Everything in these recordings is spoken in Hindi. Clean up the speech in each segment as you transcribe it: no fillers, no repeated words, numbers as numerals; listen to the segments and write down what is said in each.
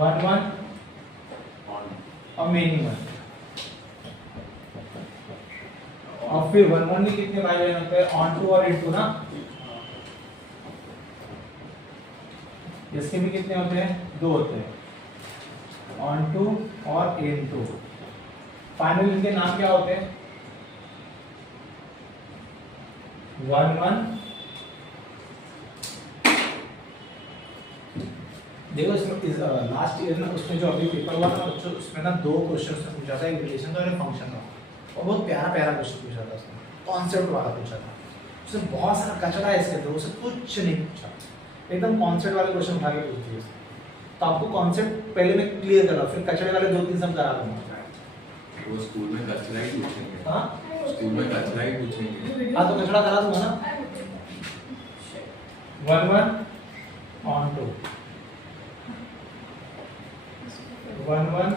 वन वन और मेनी वन, और फिर वन वन में कितने भाई बहन होते हैं? ऑन टू और इनटू ना। इसके भी कितने होते हैं? दो होते हैं, ऑन टू और इनटू। फाइनल इनके नाम क्या होते हैं? One one. देखो इसमें लास्ट ईयर ना उसमें जो अभी पेपर हुआ था बच्चों, उसमें ना दो क्वेश्चन से पूछा था, एक रिलेशन का और एक फंक्शन का, और बहुत प्यारा प्यारा क्वेश्चन पूछा था उसमें, कॉन्सेप्ट वाला पूछा था। उसमें बहुत सारा कचरा है इसके अंदर, उससे कुछ नहीं पूछा, एकदम कॉन्सेप्ट वाले क्वेश्चन उठा के पूछती है। तो आपको कॉन्सेप्ट पहले मैं क्लियर करा, फिर कचरे वाले दो तीन सब करा दूंगा। वो स्कूल में कचरा ही पूछेंगे। हाँ स्कूल में कचरा ही पूछेंगे। हाँ, तो कचरा करा दूंगा ना। One one onto, one one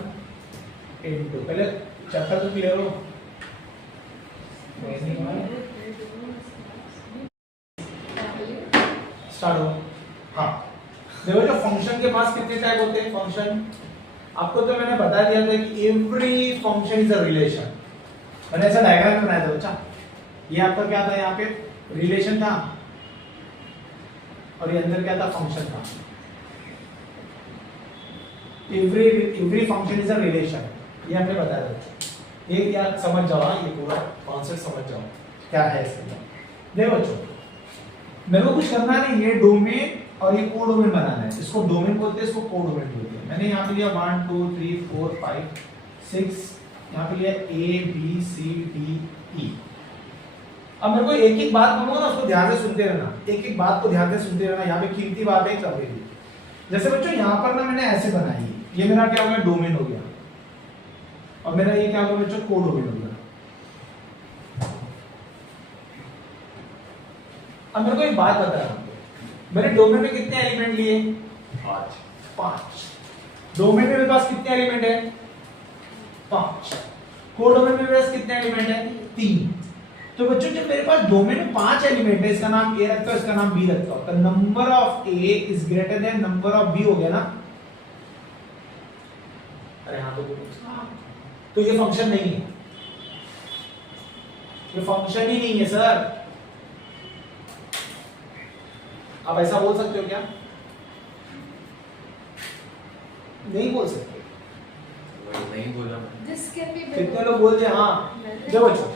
into. पहले चैप्टर तो क्लियर हो। स्टार्ट हो। हाँ देखो, जो फंक्शन के पास कितने टाइप होते हैं फंक्शन, आपको तो मैंने बता दिया था कि every function is a relation. मैंने ऐसा डायग्राम बनाया था बच्चा। ये आपका क्या था? यहाँ पे रिलेशन था, और ये अंदर क्या था? फंक्शन था। Every function is a relation, ये हमने बताया था। ये क्या समझ जाओ, ये पूरा कॉन्सेप्ट समझ जाओ क्या है इसके। देखो बच्चों, मेरे को कुछ करना नहीं, ये डोमेन और ये कोडोमेन बनाना है। इसको डोमेन बोलते हैं, इसको कोडोमेन बोलते हैं। मैंने यहाँ पे लिया 1 2 3 4 5 6, यहाँ पे लिया A B C D E। अब मेरे को एक एक बात बोलूंगा ना, उसको ध्यान से सुनते रहना, एक एक बात को ध्यान से सुनते रहना। यहाँ पे कीमती बात है कर रही। जैसे बच्चों यहाँ पर ना मैंने ऐसे बनाई, ये मेरा क्या हो गया? डोमेन हो गया, और मेरा ये क्या हो गया बच्चों? कोडोमेन हो गया। अब मेरे को एक बात बताना, मैंने डोमेन में कितने एलिमेंट लिए? 5। डोमेन में मेरे पास कितने एलिमेंट है? 5। कोडोमेन में मेरे पास कितने एलिमेंट है? 3। तो बच्चों जब मेरे पास डोमेन में 5 एलिमेंट है, इसका नाम A रखता हूं, इसका नाम B रखता हूं, तो number of A is greater than number of B हो गया ना? अरे हाँ, तो ये फंक्शन नहीं है, ये फंक्शन ही नहीं है सर। आप ऐसा बोल सकते हो क्या? नहीं बोल सकते। नहीं बोला कितने लोग बोलते हैं? हाँ देखो बच्चों,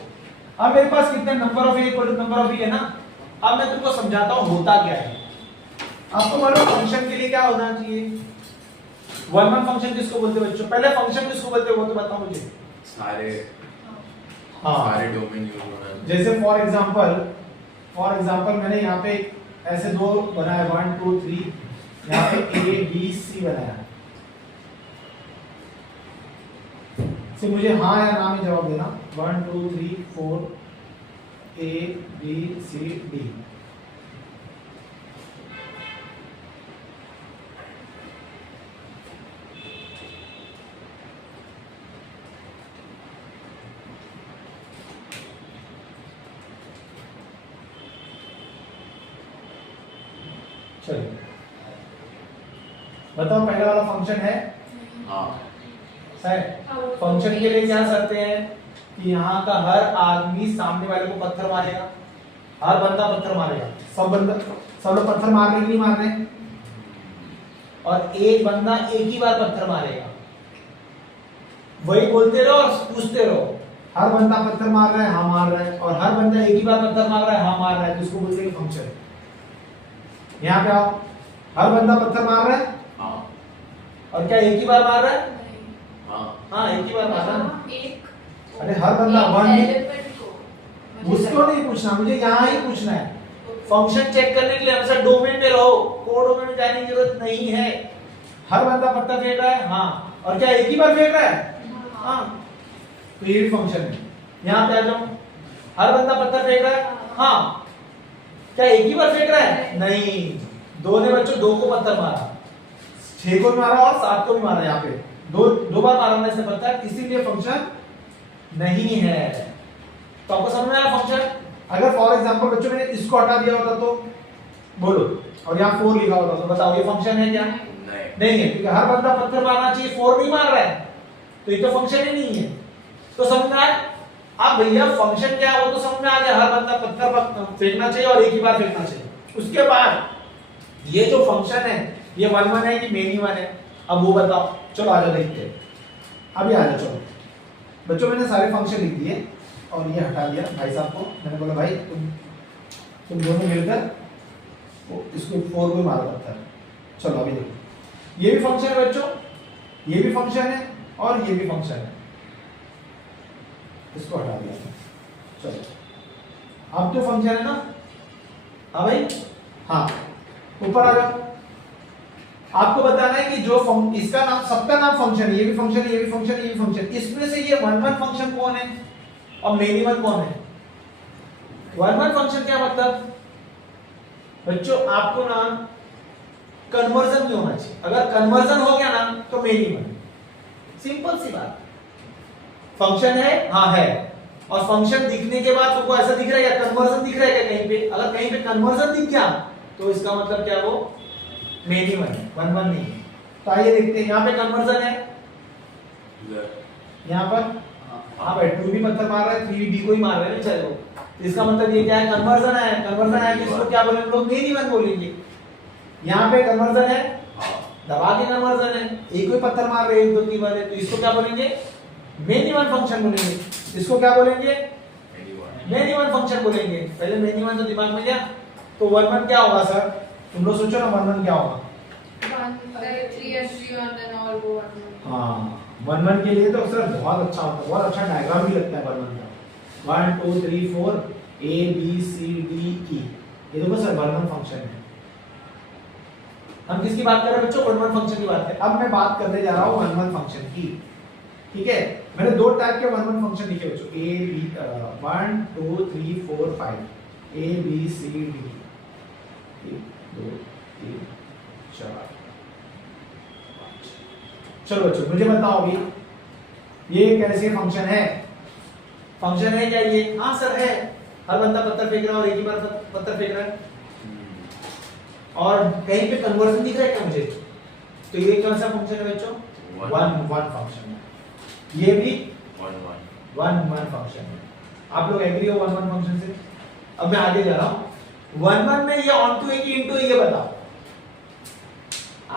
अब मेरे पास कितने number of A equal to number of B है ना। अब मैं तुमको समझाता हूं होता क्या है। आपको मालूम फंक्शन के लिए क्या होना चाहिए? वन वन फंक्शन किसको बोलते हैं बच्चों? पहले फंक्शन किसको बोलते हैं वो तो बताओ मुझे। सारे हाँ सारे डोमेन यूज होना है। जैसे फॉर एग्जांपल मैंने यहाँ पे ऐसे दो बनाया 1 2 3, यहाँ पे A B C बनाया। से मुझे हाँ या ना में जवाब देना। 1 2 3 4 A B C D। चलिए बताओ, पहले वाला फंक्शन है? हाँ सर फंक्शन के लिए क्या करते हैं कि यहाँ का हर आदमी सामने वाले को पत्थर मारेगा, हर बंदा पत्थर मारेगा, सब लोग पत्थर मारने के लिए मार रहे हैं, और एक बंदा एक ही बार पत्थर मारेगा। वही बोलते रहो और पूछते रहो, हर बंदा पत्थर मार रहा है, हाँ मार रहा है, और हर बंदा एक ही बार पत्थर मार रहा है, हाँ मार रहा है, तो इसको बोलते हैं फंक्शन। यहाँ पे आओ, हर बंदा पत्थर मार रहा है, हाँ, और क्या एक ही बार मार रहा है? हाँ एक ही बार मार रहा है। एक अरे हर बंदा उसको नहीं पूछना, मुझे यहाँ ही पूछना है। फंक्शन चेक करने के लिए हमेशा डोमेन में रहो, कोडोमेन में जाने की जरूरत नहीं है। हर बंदा पत्थर फेंक रहा है, हाँ, और क्या एक ही बार फेंक रहा है? हाँ, तो ये भी फंक्शन है। यहाँ पे आ जाओ, हर बंदा पत्थर फेंक रहा है, हाँ, क्या एक ही बार फेंक रहा है? नहीं, दो ने बच्चों दो को पत्थर मारा, 6 को भी मारा और 7 को भी मारा। यहाँ पे दो बार मारा हमने इसने पत्थर, इसीलिए फंक्शन नहीं है। तो आपको समझ में आया फंक्शन? अगर फॉर एग्जांपल बच्चों मैंने इसको हटा दिया होता तो बोलो, और यहाँ 4 लिखा होता तो बताओ ये फंक्शन है क्या? नहीं। नहीं है, क्योंकि हर बंदा पत्थर मारना चाहिए, 4 नहीं मार रहा है, तो ये तो फंक्शन ही नहीं है। तो समझ में आया? अब भैया फंक्शन क्या है वो तो समझ में आ गया, हर बंदा पत्थर फेंकना चाहिए और एक ही बार फेंकना चाहिए। उसके बाद ये जो फंक्शन है ये 1 1 है कि मेनी 1 है, अब वो बताओ। चलो आ जाओ देखते हैं, अभी आ जाओ। चलो बच्चों मैंने सारे फंक्शन लिख दिए और ये हटा दिया भाई साहब को, मैंने बोला भाई तुम दोनों मिलकर इसको 4 को मारो पत्थर। चलो अभी देखो, ये भी फंक्शन है बच्चों, ये भी फंक्शन है और ये भी फंक्शन है, इसको हटा दिया। चलो अब तो फंक्शन है ना, हाँ भाई, हाँ ऊपर आ जाओ। आपको बताना है कि जो इसका नाम, सबका नाम फंक्शन है, ये भी फंक्शन है, ये भी फंक्शन है, ये भी फंक्शन, इसमें से ये 1 1 फंक्शन कौन है और मेनी 1 कौन है? 1 1 फंक्शन क्या मतलब बच्चों, आपको ना कन्वर्जन नहीं होना चाहिए, अगर कन्वर्जन हो गया ना तो मेनी 1, सिंपल सी बात। फंक्शन है, हाँ है, और फंक्शन दिखने के बाद तुमको ऐसा दिख रहा है क्या, कन्वर्जन दिख रहा है क्या कहीं पे? अगर कहीं पे कन्वर्जन दिख गया तो इसका मतलब क्या, वो मेनी 1 है, 1 1 नहीं है। तो आइए देखते हैं, यहाँ पे कन्वर्जन है, यहाँ पर हाँ भाई 2 भी पत्थर मार रहा है, 3 भी को ही मार रहे हैं चलो, तो इसका मतलब ये क्या है, कन्वर्जन है। कन्वर्जन है तो इसको क्या बोलेंगे लोग, मेनी 1 बोलेंगे। यहाँ पे कन्वर्जन है, दबा के कन्वर्जन है, एक ही पत्थर मार रहे हैं 1 2 3 वाले, तो इसको क्या बोलेंगे, मेनी 1 फंक्शन बोलेंगे। इसको क्या बोलेंगे, मेनी 1 फंक्शन बोलेंगे। पहले मेनी 1 तो दिमाग में गया, तो 1 1 क्या होगा सर, तुम लोग सोचो ना 1 1 क्या होगा। 3 and 3 and then all go 1 1। हाँ 1 1 के लिए तो सर बहुत अच्छा होता है, बहुत अच्छा डायग्राम भी लगता है 1 1 का। 1 2 3 4 A B C D E, ये देखो सर 1 1 फंक्शन है। हम किसकी बात कर रहे हैं बच्चों, 1 1 फंक्शन की बात है। अब मैं बात करने जा रहा हूँ 1 1 फंक्शन की, ठीक है। मैंने 2 टाइप के 1 1 फंक्शन लिखे बच्चों, A B 1 2 3 4 5 A B C D 1 2 3 4 5। चलो बच्चों मुझे बताओ अभी ये कैसे फंक्शन है, फंक्शन है क्या ये? हाँ सर है, हर बंदा पत्थर फेंक रहा है और एक ही बार पत्थर फेंक रहा है, और कहीं पे कन्वर्जन दिख रहा है क्या मुझे? तो ये कौन सा फंक्शन है बच्चों, 1 1 फंक्शन है। ये भी 1 1 फंक्शन है। आप लोग एग्री हो 1 1 फंक्शन से? अब मैं आगे जा रहा हूँ, 1 1 में ये ऑन टू है कि इनटू है ये बताओ।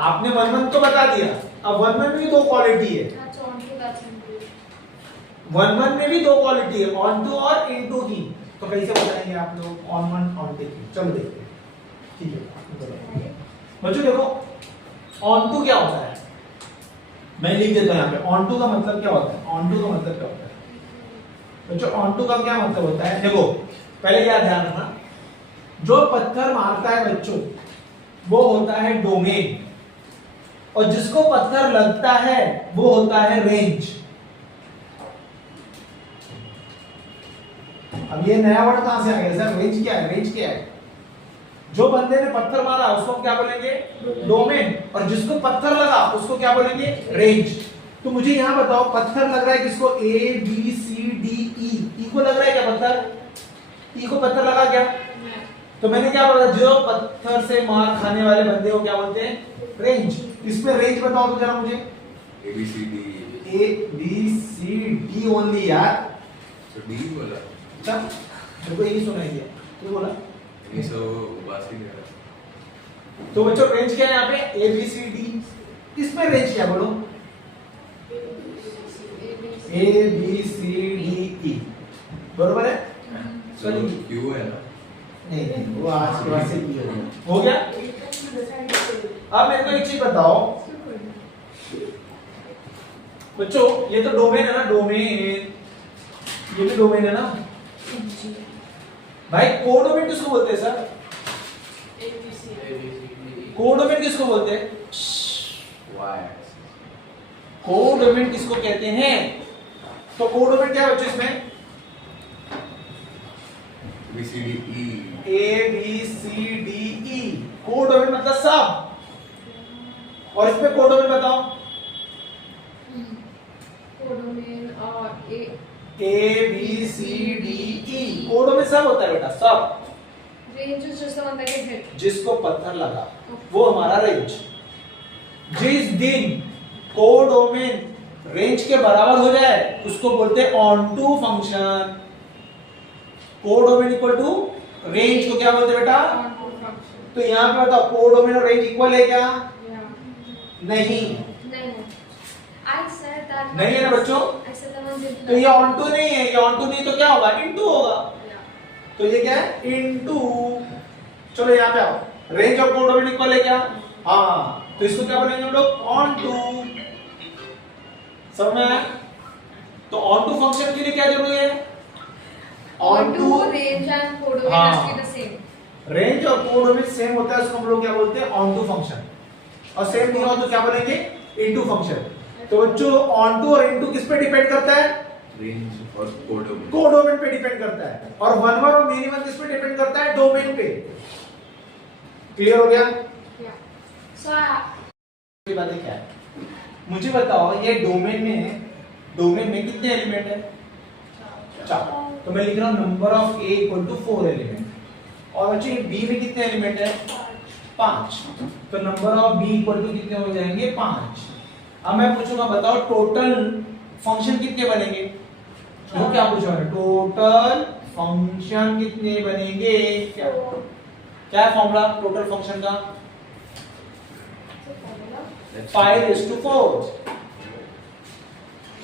आपने 1 1 तो बता दिया, अब 1 1 में भी 2 क्वालिटी है। अच्छा, on to that's into। 1 1 में भी 2 क्वालिटी है, ऑन टू और इनटू की। तो कैसे बताएंगे आप लोग, ऑन 1 ऑन टू की? चलो देखते हैं, ठीक है बच्चों। देखो ऑन टू क्या होता है, मैं लिख देता हूं यहाँ पे। ऑन टू का मतलब क्या होता है, ऑन टू का मतलब क्या होता है बच्चों, ऑन टू का क्या मतलब होता है? देखो पहले क्या ध्यान रखना, जो पत्थर मारता है बच्चों वो होता है डोमेन, और जिसको पत्थर लगता है वो होता है रेंज। अब ये नया वर्ड कहां से आ गया सर, रेंज क्या है? रेंज क्या है? जो बंदे ने पत्थर मारा उसको क्या बोलेंगे, डोमेन, और जिसको पत्थर लगा उसको क्या बोलेंगे, रेंज। तो मुझे यहां बताओ, पत्थर लग रहा है किसको, A B C D E, E को लग रहा है क्या पत्थर? E को पत्थर लगा क्या? तो मैंने क्या बोला, जो पत्थर से मार खाने वाले बंदे को क्या बोलते हैं, रेंज। इसमें रेंज बताओ तो जरा मुझे। A B C D A B C D only यार, तो D बोला, अच्छा मेरे को यही सुनाई दिया, तू बोला ये सब बात ही नहीं है। तो बच्चों रेंज क्या है यहाँ पे, A B C D। इसमें रेंज क्या बोलो, A B C D E, बरोबर है? तो Q है ना? नहीं नहीं, वो आज के बाद से E हो गया। अब मेरे को एक चीज बताओ बच्चों, ये तो डोमेन है ना, डोमेन, ये भी डोमेन है ना भाई। कोडोमेन किसको बोलते हैं सर, कोडोमेन किसको बोलते हैं, Y कोडोमेन किसको कहते हैं? तो कोडोमेन क्या है बच्चों इसमें, B C D E A B C D E, codomain मतलब सब। और इसमें कोडोमेन बताओ, कोडोमेन और A B C D E, codomain सब होता है बेटा, सब। Range is just the one that get hit. जिसको पत्थर लगा वो हमारा रेंज। जिस दिन कोडोमेन रेंज के बराबर हो जाए उसको बोलते हैं onto function. Codomain equal to range को क्या बोलते हैं बेटा? On to function. तो यहाँ पे बताओ कोडोमेन और रेंज इक्वल है क्या? Yeah. नहीं, No. I said that. नहीं है ना बच्चों? I said that one is. तो ये ऑन टू नहीं है, ये ऑन टू नहीं तो क्या होगा? इनटू होगा। Yeah. तो ये क्या है? इनटू। चलो यहाँ पे आओ, रेंज और कोडोमेन इक्वल है क्या? हाँ, तो इसको क्या बोलेंगे हम लोग? Onto. समझ में आया? तो ऑन टू फंक्शन के लिए क्या जरूरी है? On to range and codomain हाँ। must be the same. Range और कोडोमेन सेम होता है, उसको हम लोग क्या बोलते हैं? Onto function. और सेम नहीं हो तो क्या बोलेंगे? Into function. तो बच्चों ऑन टू और इनटू किस पे डिपेंड करता है? रेंज और कोडोमेन। कोडोमेन पे डिपेंड करता है। और वन वन और मिनिमम किस पे डिपेंड करता है? डोमेन पे। क्लियर हो गया? Yeah. So ये बातें क्या है? मुझे बताओ ये डोमेन में कितने एलिमेंट है? 4। तो मैं लिख रहा हूं number of A equal to 4 element. और बच्चों ये बी में कितने एलिमेंट है? 5। तो number of B equal to कितने हो जाएंगे? 5। अब मैं पूछूंगा बताओ टोटल फंक्शन कितने बनेंगे? वो क्या पूछा मैंने? टोटल फंक्शन कितने बनेंगे? क्या है फॉर्मूला टोटल फंक्शन का? 5 is to 4।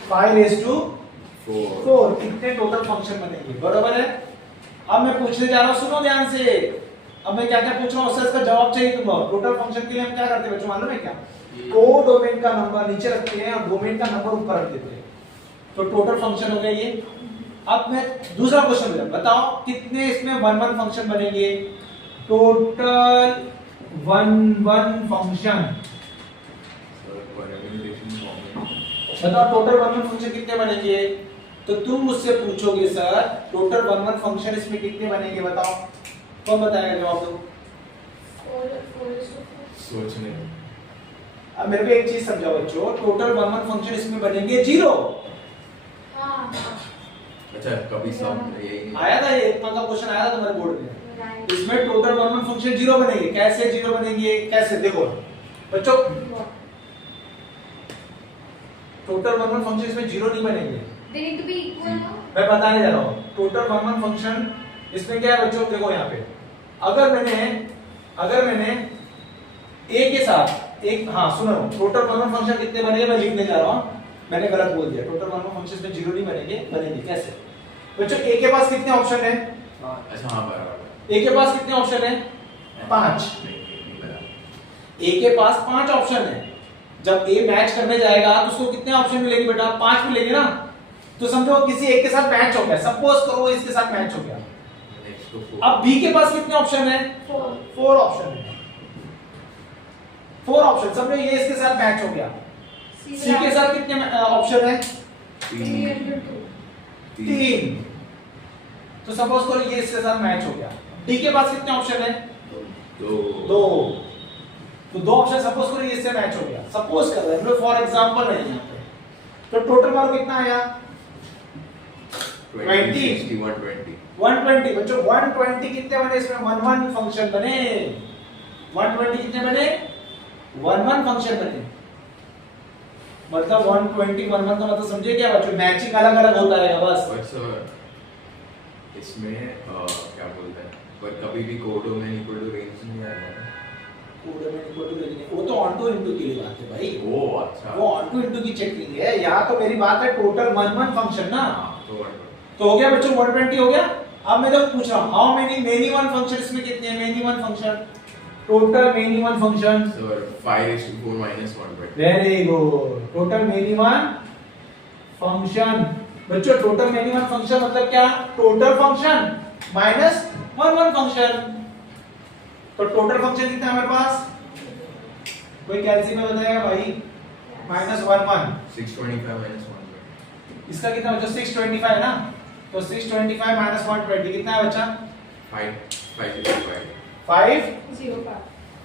5 is to 4 कितने टोटल फंक्शन बनेंगे? बराबर है। अब मैं पूछने जा रहा हूं, सुनो ध्यान से। अब मैं क्या क्या पूछ रहा हूं उससे इसका जवाब चाहिए तुमको। टोटल फंक्शन के लिए हम क्या करते हैं बच्चों मालूम है क्या? कोडोमेन का नंबर नीचे रखते हैं और डोमेन का नंबर ऊपर रख देते हैं। तो टोटल फंक्शन हो गया ये। अब मैं दूसरा क्वेश्चन बताओ कितने इसमें 1 1 फंक्शन बनेंगे? टोटल 1 1 फंक्शन बताओ टोटल 1 1 फंक्शन कितने बनेंगे? तो तुम मुझसे पूछोगे सर टोटल 1 1 फंक्शन इसमें कितने बनेंगे बताओ? कौन बताएगा जवाब दो? 4 is to 4. सोचने। अब मेरे को एक चीज समझाओ बच्चों, टोटल 1 1 फंक्शन इसमें बनेंगे 0। हाँ. अच्छा कभी सब यही नहीं। आया था ये इतना का क्वेश्चन आया था तुम्हारे बोर्ड में। Right. इसमें टोटल 1 1 फंक्शन 0 बनेंगे। कैसे 0 बनेंगे? कैसे देखो बच्चों, टोटल 1 1 फंक्शन इसमें 0 नहीं बनेंगे। They need to be equal, no? मैं बताने जा रहा हूँ टोटल 1 1 फंक्शन इसमें क्या है बच्चों? देखो यहाँ पे अगर मैंने a के साथ एक, हाँ सुनो, टोटल 1 1 फंक्शन कितने बनेंगे मैं लिखने जा रहा हूँ, मैंने गलत बोल दिया। टोटल 1 1 फंक्शन इसमें 0 नहीं बनेंगे। कैसे बच्चों? a के पास कितने ऑप्शन है? अच्छा हाँ बराबर। a के पास कितने ऑप्शन है? 5। a के पास 5 ऑप्शन है। जब a मैच करने जाएगा तो उसको कितने ऑप्शन मिलेंगे बेटा? 5 मिलेंगे ना। तो समझो किसी एक के साथ मैच हो गया, सपोज करो इसके साथ मैच हो गया। अब b के पास कितने ऑप्शन है? 4 ऑप्शन है। 4 ऑप्शन, समझो ये इसके साथ मैच हो गया। c के साथ कितने ऑप्शन है? 3। तो सपोज करो ये इसके साथ मैच हो गया। d के पास कितने ऑप्शन है? 2। तो 2 ऑप्शन सपोज करो ये इससे मैच हो गया। सपोज कर रहे हैं फॉर एग्जांपल है यहाँ पे। तो टोटल मार्क कितना आया? 20 120 बच्चों 120 कितने बने इसमें? 1 1 फंक्शन बने। 120 कितने बने? 1 1 फंक्शन बने। मतलब 120 1 1 का मतलब समझे क्या बच्चों? मैचिंग अलग अलग होता रहेगा बस। बट सर इसमें क्या बोलते हैं पर कभी भी कोडोमेन इक्वल टू रेंज नहीं आएगा। कोडोमेन इक्वल टू रेंज, वो तो ऑन टू इनटू की बात है भाई। ओ अच्छा, वो ऑन टू इनटू की चेकिंग है। यहाँ तो मेरी बात है टोटल 1 1 फंक्शन ना। तो हो गया बच्चों 120 हो गया। अब मैं जब पूछ रहा हूं हाउ मेनी वन फंक्शन इसमें कितने हैं? Many one function total many one function sir 5 - 4 -1 very good. Total many one function बच्चों, टोटल मेनी वन फंक्शन मतलब क्या? Total function minus 1 1 function. तो टोटल फंक्शन कितना है हमारे पास? कोई कैलसी में बताएगा भाई? -1 1 625 - 120 इसका कितना बच्चा? 625 है ना। तो 625 - 120 कितना है बच्चा? 505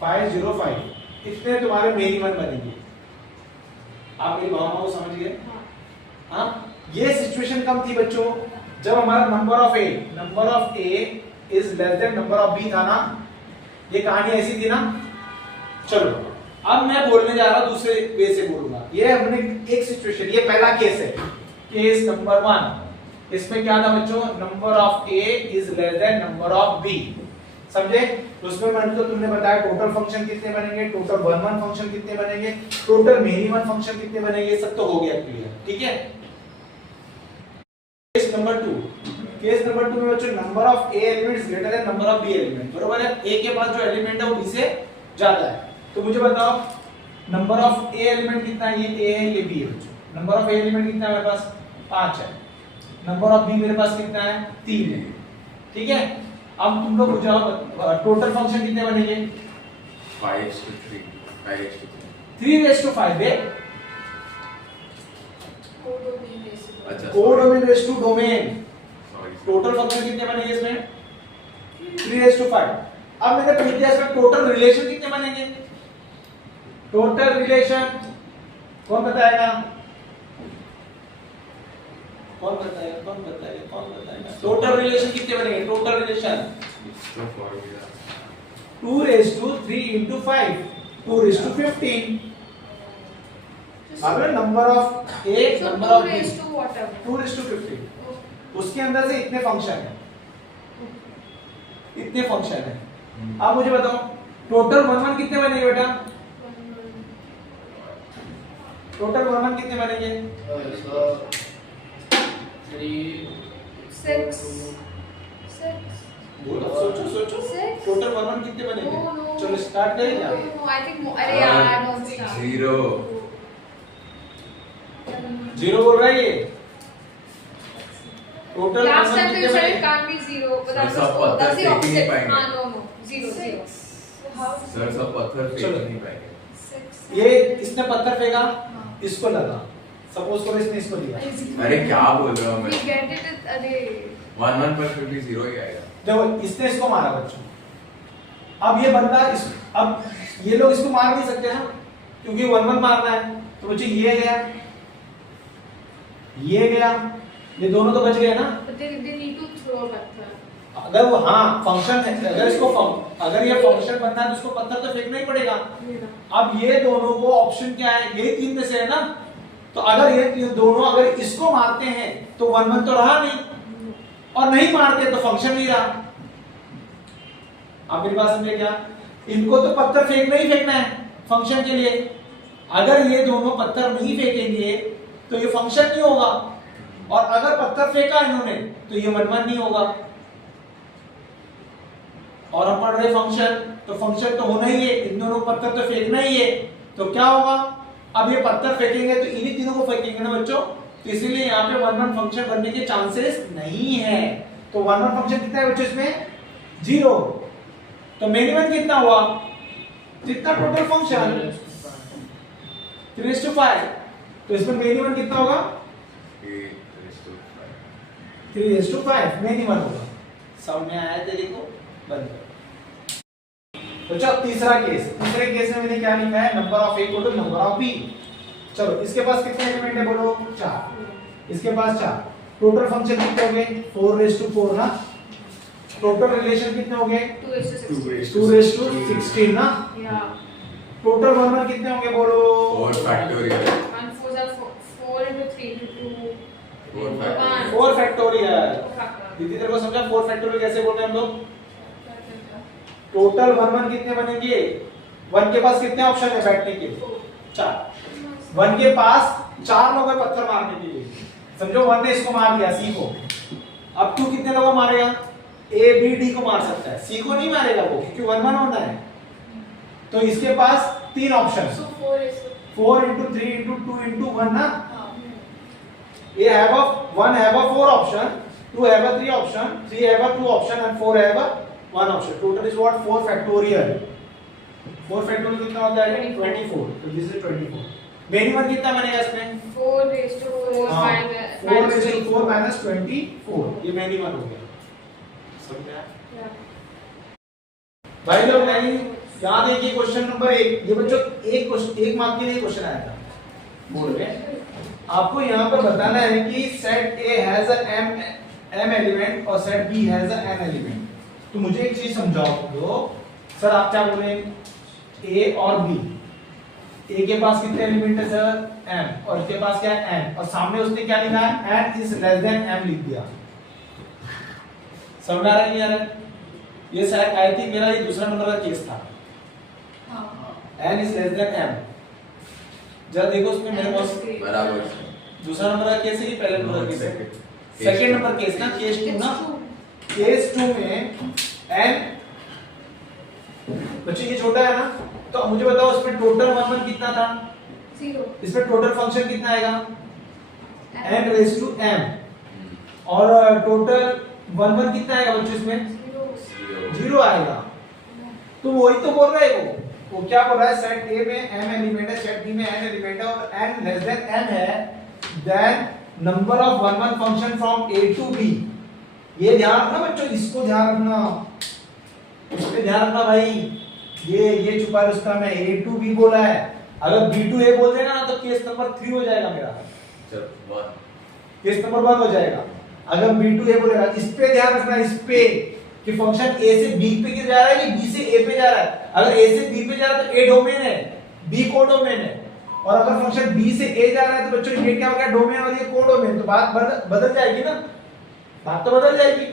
505 इतने तुम्हारे मेनी वन बनेंगे। आप मेरी भावनाओं को समझ गए? हाँ, ये सिचुएशन कब थी बच्चों? जब हमारा number of A is less than number of B था ना। ये कहानी ऐसी थी ना। चलो अब मैं बोलने जा रहा हूं दूसरे वे से बोलूंगा। ये हमने एक सिचुएशन, ये पहला केस है, केस नंबर 1। इसमें क्या था बच्चों, number of A is less than number of B, समझे? तो उसमें मैंने तो तुमने बताया टोटल फंक्शन कितने बनेंगे, टोटल वन वन फंक्शन कितने बनेंगे, टोटल मिनिमम फंक्शन कितने बनेंगे, सब तो हो गया क्लियर, ठीक है। केस नंबर 2, केस नंबर 2 में बच्चों number of A elements greater than number of B element, बरोबर है? ए के पास जो एलिमेंट है वो बी से ज्यादा है, तो मुझे बताओ नंबर ऑफ ए एलिमेंट कितना है, ये ए है ये बी है बच्चों। नंबर ऑफ ए एलिमेंट कितना है मेरे पास, 5 है। नंबर ऑफ बी मेरे पास कितना है, 3 है, ठीक है। अब तुम लोग पूछो टोटल फंक्शन कितने बनेंगे, 5:3 3 रेज़ टू 5 है, अच्छा codomain raise to domain. Sorry total function कितने बनेंगे इसमें, 3 रेज़ टू 5। अब मैंने पूछ दिया इसमें टोटल रिलेशन कितने बनेंगे, टोटल रिलेशन कौन बताएगा, कौन बताएगा, कौन बताएगा, कौन बताएगा? टोटल रिलेशन कितने बनेंगे, टोटल रिलेशन इसका formula 2 raise to 3 into 5, 2 raise to 15। अब number of A number of B 2 raise to 15, उसके अंदर से इतने फंक्शन है, इतने फंक्शन है। अब मुझे बताओ टोटल वन वन कितने बनेंगे बेटा, टोटल वन वन कितने बनेंगे, 6 बोलो सोचो सोचो, Six. टोटल वन वन कितने बनेंगे? No, no. चलो स्टार्ट करें क्या? I think अरे यार don't start. 0 जीरो बोल रहा है ये, total one Last one time कितने you said it बनेंगे? can't be 0, but that सब was पत्थर that's the फेंक ही नहीं opposite. पाएंगे। हाँ, no, 0. सर सब पत्थर फेंक चलो। ही नहीं पाएंगे। ये इसने पत्थर फेंका, इसको लगा, सपोज करो इसने इसको दिया, अरे क्या बोल रहा हूँ मैं, We get it. अरे 1 पर 50 0 ही आएगा। देखो इसने इसको मारा बच्चों। अब ये बंदा अब ये लोग इसको मार नहीं सकते ना, क्योंकि वन वन मारना है, तो बच्चों ये गया, ये गया, ये दोनों तो बच गए ना। but they need to throw पत्थर. अगर वो हाँ फंक्शन है, अगर इसको अगर ये फंक्शन बनना है तो इसको पत्थर तो फेंकना ही पड़ेगा। अब ये दोनों को ऑप्शन क्या है, यही 3 में से है ना, तो अगर ये दोनों अगर इसको मारते हैं तो वन वन तो रहा नहीं, और नहीं मारते तो फंक्शन नहीं रहा। आप मेरी बात समझे क्या, इनको तो पत्थर फेंकना ही फेंकना है फंक्शन के लिए, अगर ये दोनों पत्थर नहीं फेंकेंगे तो ये फंक्शन नहीं होगा, और अगर पत्थर फेंका इन्होंने तो ये वन वन नहीं होगा। और हम पढ़ रहे फंक्शन, तो फंक्शन तो होना ही है, इन दोनों पत्थर तो फेंकना ही है, तो क्या होगा, अब ये पत्थर फेंकेंगे तो इन्हीं तीनों को फेंकेंगे ना बच्चों, तो इसीलिए यहाँ पे वन वन फंक्शन बनने के चांसेस नहीं है। तो वन वन फंक्शन कितना है बच्चों इसमें, 0। तो मिनिमम कितना हुआ, जितना टोटल फंक्शन 3:5, तो इसमें मिनिमम कितना होगा, 3:5 मिनिमम होगा। समझ में आया तेरे को, बंद। तो चलो तीसरा केस, तीसरे केस में मैंने क्या लिखा है, number of A equal to number of B. चलो इसके पास कितने एलिमेंट है बोलो, 4, इसके पास 4, टोटल फंक्शन कितने हो गए, 4:4 ना, टोटल रिलेशन कितने हो गए, 2:16 ना, Yeah. टोटल वन वन कितने होंगे बोलो, 4 factorial 1 4 are 4 into 3 into 2. 4 factorial 4 factorial. दीदी तेरे को समझा 4 फैक्टोरियल कैसे बोलते हैं हम लोग, टोटल वन वन कितने बनेंगे, 1 के पास कितने ऑप्शन है बैठने के, 4, 1 के पास 4 लोग हैं पत्थर मारने के लिए, समझो 1 ने इसको मार दिया, सी को, अब 2 कितने लोगों मारेगा, ए बी डी को मार सकता है, सी को नहीं मारेगा वो, क्योंकि 1 1 होना है। तो इसके पास 3 option, So 4 is 4 into 3 into 2 into 1 ना, ये have a 1 have a 4 option, 2 have a 3 option, 3 have a 2 option and 4 have a 1 option. Total is what, 4 factorial. 4 factorial कितना होता है, 24. तो this is 24. मिनिमम कितना बनेगा इसमें, 4 raised to 4 हाँ, 4 minus raised to 4 minus 24, ये मिनिमम हो गया। समझ में आया? Yeah. भाई लोग नहीं, यहाँ देखिए क्वेश्चन नंबर 1, ये बच्चों एक मार्क के लिए क्वेश्चन आया था बोर्ड में। आपको यहाँ पर बताना है कि set A has a m element और set B has a n element. तो मुझे एक चीज समझाओ दो सर, आप क्या बोले, A और B ए के पास कितने एलिमेंट है सर m, और इसके पास क्या है n, और सामने उसने क्या लिखा है n is less than m लिख दिया। समझ आ रहा है नहीं आ रहा है? ये शायद आई थिंक मेरा ये दूसरा नंबर का केस था। हाँ n is less than m। जरा देखो उसमें मेरे पास बराबर दूसरा नंबर का केस है, ये पहले नंबर का केस है। सेकंड सेकंड नंबर केस ना, केस 2 ना, केस 2 में n बच्चे ये छोटा है ना, तो मुझे बताओ इसमें टोटल 1 कितना था, 0 इसमें टोटल फंक्शन कितना आएगा n रेज़ टू m, और टोटल 1 कितना आएगा बच्चों इसमें 0 आएगा। तो वही तो बोल रहा है वो क्या बोल रहा है, सेट A में m एलिमेंट है, सेट B में n एलिमेंट है और n लेस देन m है, then number of 1 function from A to B। ये ध्यान रखना बच्चों, इसको ध्यान रखना, इस पे ध्यान रखना भाई। ये छुपा है उसका, मैं A टू B बोला है, अगर B टू A बोल देना ना तो केस नंबर 3 हो जाएगा मेरा, चलो 1 केस नंबर 1 हो जाएगा। अगर B टू A बोलेगा, इस पे ध्यान रखना, इस पे कि फंक्शन A से B पे जा रहा है कि B से A पे जा रहा है। अगर A से B पे जा रहा है तो A डोमेन है, B को डोमेन है, और अगर फंक्शन B से A जा रहा है तो बच्चों ये क्या हो गया, डोमेन और ये को डोमेन, तो बात बदल जाएगी ना, बात तो बदल जाएगी।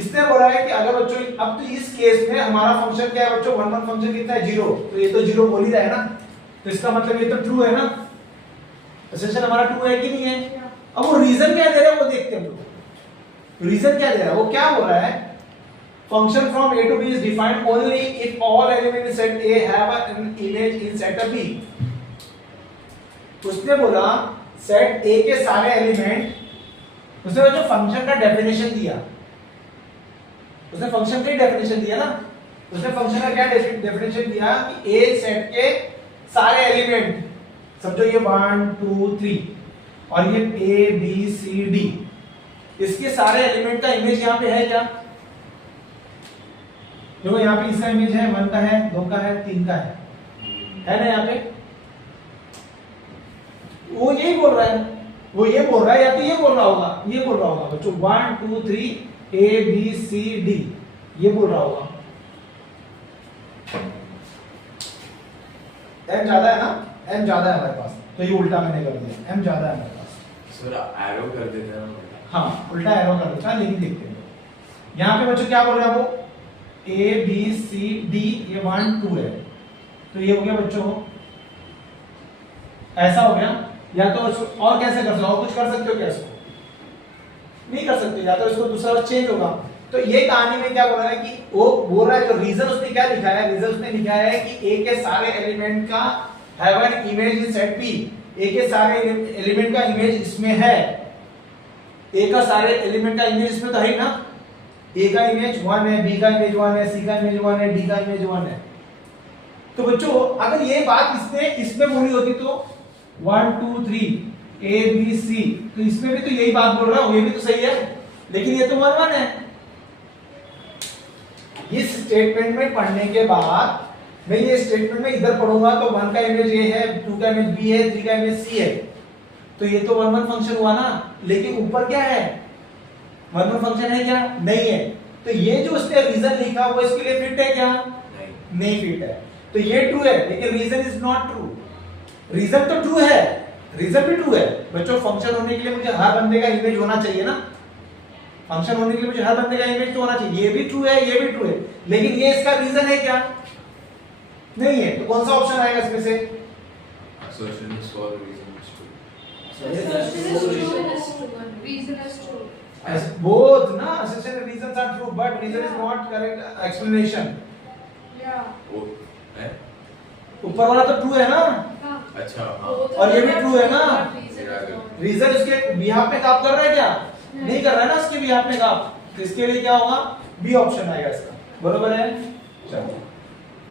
इसने बोला है कि अगर बच्चों अब तो इस केस में हमारा फंक्शन क्या है बच्चों, 1 फंक्शन कितना है 0, तो ये तो 0 बोल ही रहा है ना, तो इसका मतलब ये तो ट्रू है ना, असेंशन हमारा ट्रू है कि नहीं है। अब वो रीजन क्या दे रहा है वो देखते हैं हम लोग, रीजन क्या दे रहा है, वो क्या बोल रहा है, function from A to B is defined only if all elements in set A have an image in set B। उसने बोला सेट A के सारे एलिमेंट, उसने जो फंक्शन का डेफिनेशन दिया, उसने फंक्शन का ही डेफिनेशन दिया ना, उसने फंक्शन का क्या डेफिनेशन दिया कि A सेट के सारे एलिमेंट, समझो ये 1 2 3 और ये A B C D, इसके सारे एलिमेंट का इमेज यहाँ पे है क्या, देखो यहाँ पे इसका इमेज है, 1 का है, 2 का है, 3 का है ना यहाँ पे। वो यही बोल रहा है, वो ये बोल रहा है, या तो ये बोल रहा होगा, ये बोल रहा होगा बच्चों 1 2 3 A B C D, ये बोल रहा होगा। m ज्यादा है ना, m ज्यादा है हमारे पास, तो ये उल्टा मैंने कर दिया, m ज्यादा है हमारे पास। सर एरो कर देते हैं ना, हाँ उल्टा एरो कर देता है, लेकिन देखते हैं यहाँ पे बच्चों क्या बोल रहा है वो, A B C D, ये 1 2 है, तो ये हो गया बच्चों ऐसा हो गया। या तो और कैसे कर सकते हो, और कुछ कर सकते हो क्या इसको, नहीं कर सकते, या तो इसको दूसरा चेंज होगा। तो ये कहानी में क्या बोल रहा है कि वो बोल रहा है, जो रीजन उसने क्या लिखा है, रीजन उसने लिखा है कि A के सारे एलिमेंट का have an image in set P, A के सारे एलिमेंट का इमेज इसमें है, A का सारे एलिमेंट का इमेज इसमें तो है ना, A का इमेज 1 है, B का इमेज 1 है, C का इमेज 1 है, D का इमेज 1 है। तो बच्चों अगर ये बात इसने इसमें बोली होती तो 1 2 3 A B C, तो इसमें भी तो यही बात बोल रहा हूं, ये भी तो सही है, लेकिन ये तो 1 1 है। इस स्टेटमेंट में पढ़ने के बाद मैं ये स्टेटमेंट में इधर पढ़ूंगा तो 1 का इमेज A है, 2 का इमेज B है, 3 का इमेज C है, तो ये तो 1 1 फंक्शन हुआ ना, लेकिन ऊपर क्या है, 1 1 फंक्शन है क्या, नहीं है। तो ये जो उसने रीजन लिखा वो इसके लिए फिट है क्या, नहीं फिट है। तो ये ट्रू है, लेकिन reason is not true. Reason तो ट्रू है, रीजन भी ट्रू है बच्चों, फंक्शन होने के लिए मुझे हर बंदे का इमेज होना चाहिए ना, फंक्शन होने के लिए मुझे हर बंदे का इमेज तो होना चाहिए, ये भी ट्रू है, ये भी ट्रू है, लेकिन ये इसका रीजन है क्या, नहीं है। तो कौन सा ऑप्शन आएगा इसमें से, assertion is for reason is true। Reason is true. both na assertion and reasons are true, but reason is not correct explanation। Yeah. वो है, ऊपर वाला तो ट्रू है ना, हाँ। अच्छा हाँ, और ये भी true है ना? Reason रीजन इसके बिहाफ में काम कर रहा है क्या, नहीं कर रहा है ना इसके बिहाफ में काम, तो इसके लिए क्या होगा, बी ऑप्शन आएगा इसका, बरोबर है। चलो